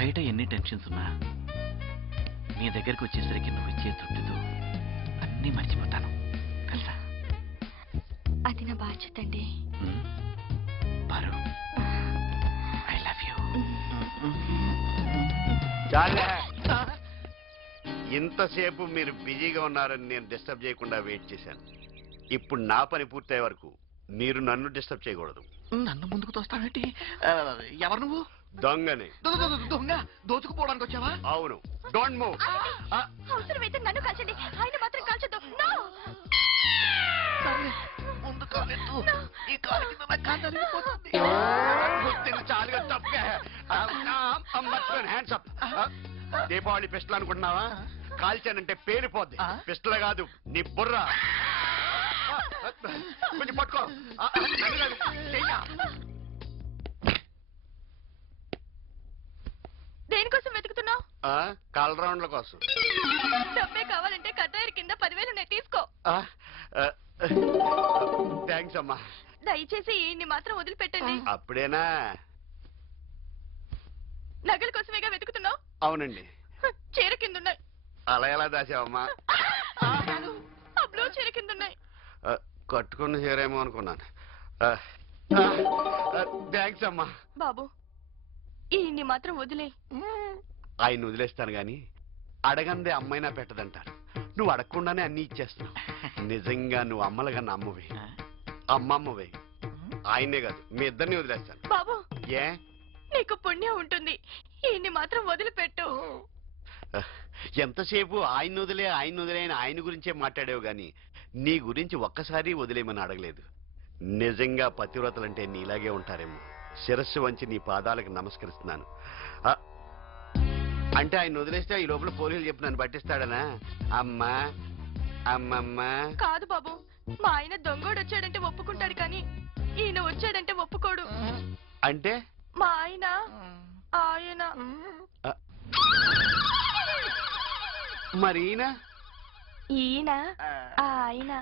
బయట ఎన్ని టెన్షన్స్ ఉన్నా నీ దగ్గరికి వచ్చేసరికి నువ్వు ఇచ్చే తృప్తితో అన్నీ మర్చిపోతాను తెలుసా. అది నా బాధ్యత అండి. పారు, ఐ లవ్ యూ. చాలే, ఇంతసేపు మీరు బిజీగా ఉన్నారని నేను డిస్టర్బ్ చేయకుండా వెయిట్ చేశాను. ఇప్పుడు నా పని పూర్తయ్యే వరకు మీరు నన్ను డిస్టర్బ్ చేయకూడదు. నన్ను ముందుకు తోస్తావేంటి? ఎవరు నువ్వు? దొంగని. దొంగ దోచుకుపోవడానికి వచ్చావా? అవును, డోంట్ మూవ్. అవసరమైతే నన్ను కాల్చండి, ఆయన మాత్రం కాల్చొద్దు. ముందు కాలెత్తు. ఈ కాలు కింద నా కాలు అరిగిపోతుంది. చాలుగా తప్పే. Hands up. దీపావళి పిస్టల్ అనుకుంటున్నావా? కాల్చానంటే పేలిపోద్ది. పిస్టల్ కాదు, నీ బుర్ర. కొంచెం పట్టుకో. దేనికోసం వెతుకుతున్నావు? కాల్ రౌండ్ల కోసం. డబ్బే కావాలంటే కటాయిర్ కింద 10,000 ఉన్నాయి, తీసుకో. థ్యాంక్స్ అమ్మా. దయచేసి ఈయన్ని మాత్రం వదిలిపెట్టండి. అప్పుడేనా? నగల కోసమేగా వెతుకుతున్నావు? అవునండి. చీర కింద ఉన్నాయి. అలా ఎలా దాచావమ్మా? ఆ బ్లూ చీర కింద ఉన్నాయి. కట్టుకున్న చీరేమో అనుకున్నాను. థ్యాంక్స్ అమ్మా. బాబు, ఈయన్ని మాత్రం వదిలే. ఆయన వదిలేస్తాను గాని అడగందే అమ్మైనా పెట్టదంటారు. నువ్వు అడగకుండానే అన్ని ఇచ్చేస్తున్నావు. నిజంగా నువ్వు అమ్మలుగా అమ్మవే, అమ్మమ్మవే. ఆయనే కాదు, మీ ఇద్దరిని వదిలేస్తాను. బాబు, ఏ నీకు పుణ్యం ఉంటుంది, ఈయన్ని మాత్రం వదిలిపెట్టు. ఎంతసేపు ఆయన వదిలే అని ఆయన గురించే మాట్లాడేవు గాని నీ గురించి ఒక్కసారి వదిలేమని అడగలేదు. నిజంగా పతివ్రతలంటే నీలాగే ఉంటారేమో. శిరస్సు వంచి నీ పాదాలకు నమస్కరిస్తున్నాను. అంటే ఆయన వదిలేస్తే ఈ లోపల పోలీసులు చెప్పి నన్ను పట్టిస్తాడనా? అమ్మా, అమ్మమ్మ. కాదు బాబు, మా ఆయన దొంగోడు వచ్చాడంటే ఒప్పుకుంటాడు, కానీ ఈయన వచ్చాడంటే ఒప్పుకోడు. అంటే మా ఆయన మరి ఈయన ఆయన